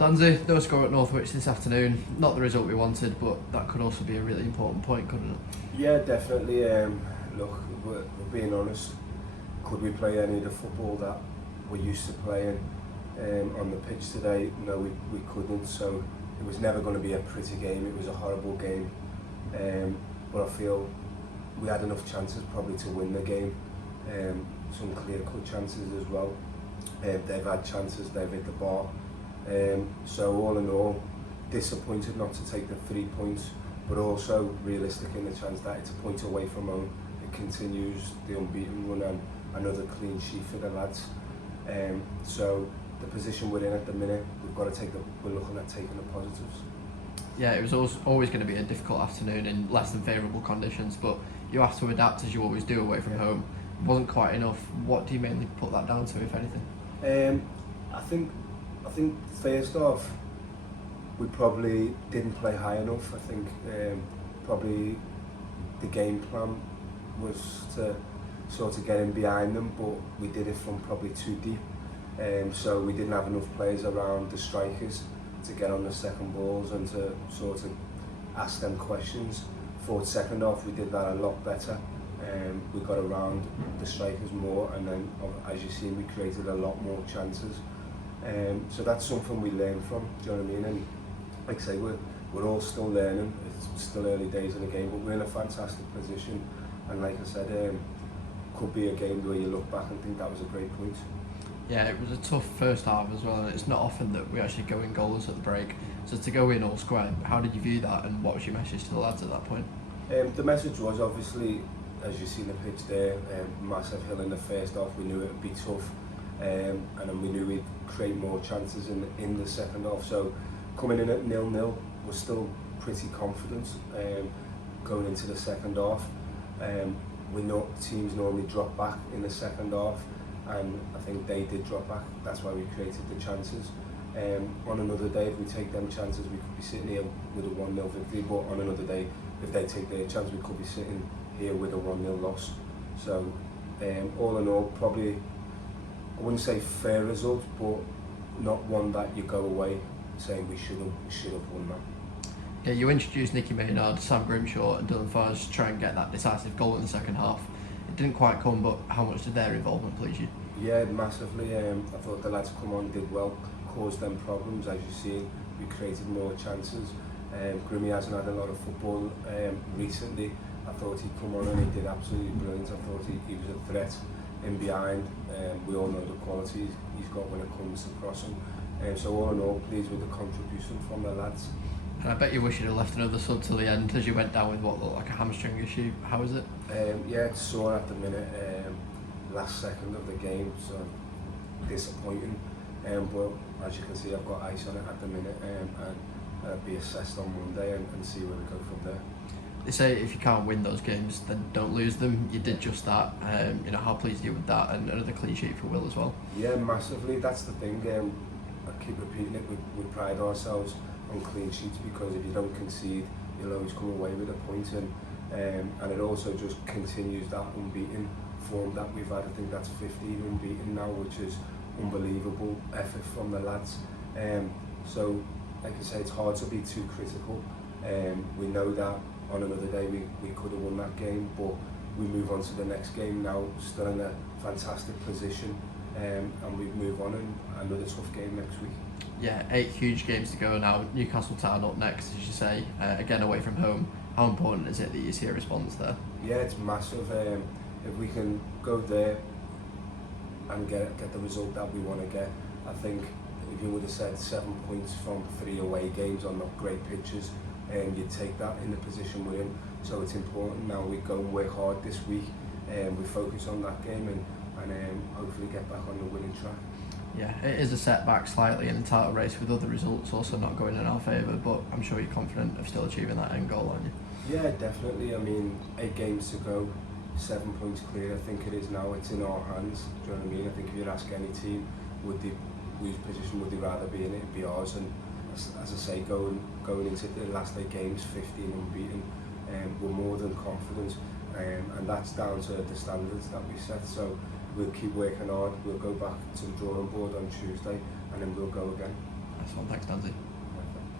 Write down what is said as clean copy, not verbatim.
Danzy, no score at Northwich this afternoon. Not the result we wanted, but that could also be a really important point, couldn't it? Yeah, definitely. Look, we're being honest. Could we play any of the football that we're used to playing on the pitch today? No, we couldn't. So it was never going to be a pretty game. It was a horrible game. But I feel we had enough chances probably to win the game. Some clear-cut chances as well. They've had chances, they've hit the bar. So all in all, disappointed not to take the 3 points, but also realistic in the chance that it's a point away from home. It continues the unbeaten run and another clean sheet for the lads. So the position we're in at the minute, we're looking at taking the positives. Yeah, it was always going to be a difficult afternoon in less than favourable conditions, but you have to adapt as you always do away from home. It wasn't quite enough. What do you mainly put that down to, if anything? I think first off, we probably didn't play high enough. I think probably the game plan was to sort of get in behind them, but we did it from probably too deep. So we didn't have enough players around the strikers to get on the second balls and to sort of ask them questions. For the second half, we did that a lot better. We got around the strikers more, and then, as you see, we created a lot more chances. So that's something we learned from. Do you know what I mean? And like I say, we're all still learning. It's still early days in the game, but we're in a fantastic position. And like I said, could be a game where you look back and think that was a great point. Yeah, it was a tough first half as well, and it's not often that we actually go in goals at the break. So to go in all square, how did you view that, and what was your message to the lads at that point? The message was obviously, as you see in the pitch there, massive hill in the first half. We knew it would be tough, and then we knew we'd create more chances in the second half. So coming in at 0-0, we're still pretty confident going into the second half. We know teams normally drop back in the second half, and I think they did drop back. That's why we created the chances. On another day, if we take them chances, we could be sitting here with a 1-0 victory, but on another day, if they take their chance, we could be sitting here with a 1-0 loss. So all in all, probably, I wouldn't say fair result, but not one that you go away saying we should have won that. Yeah, you introduced Nicky Maynard, Sam Grimshaw and Dylan Farge to try and get that decisive goal in the second half. It didn't quite come, but how much did their involvement please you? Yeah, massively. I thought the lads come on, did well, caused them problems. As you see, we created more chances. Grimmy hasn't had a lot of football recently. I thought he'd come on and he did absolutely brilliant. I thought he was a threat in behind. We all know the qualities he's got when it comes to crossing. So all in all, pleased with the contribution from the lads. And I bet you wish you'd have left another sub till the end as you went down with what looked like a hamstring issue. How is it? Yeah, it's sore at the minute. Last second of the game, so disappointing. But as you can see, I've got ice on it at the minute, and be assessed on Monday and see where we go from there. They say if you can't win those games, then don't lose them. You did just that. You know, how pleased are you with that, and another clean sheet for Will as well? Yeah, massively. That's the thing. I keep repeating it. We pride ourselves on clean sheets because if you don't concede, you'll always come away with a point, and it also just continues that unbeaten form that we've had. I think that's 15 unbeaten now, which is unbelievable effort from the lads. So, like I say, it's hard to be too critical. We know that on another day we could have won that game, but we move on to the next game now, still in a fantastic position, and we move on in another tough game next week. Yeah, 8 huge games to go now. Newcastle Town up next, as you say, again away from home. How important is it that you see a response there? Yeah, it's massive. If we can go there and get the result that we want to get, I think if you would have said 7 points from 3 away games on not great pitches, you'd take that in the position we're in. So it's important now we go and work hard this week, and we focus on that game and hopefully get back on the winning track. Yeah, it is a setback slightly in the title race with other results also not going in our favour, but I'm sure you're confident of still achieving that end goal, aren't you? Yeah, definitely. I mean, 8 games to go, 7 points clear. I think it is now. It's in our hands. Do you know what I mean? I think if you ask any team, whose position would they rather be in? It'd be ours. And as I say, going into the last 8 games, 15 unbeaten, we're more than confident, and that's down to the standards that we set. So we'll keep working hard. We'll go back to the drawing board on Tuesday, and then we'll go again. Nice one, thanks, Danzy.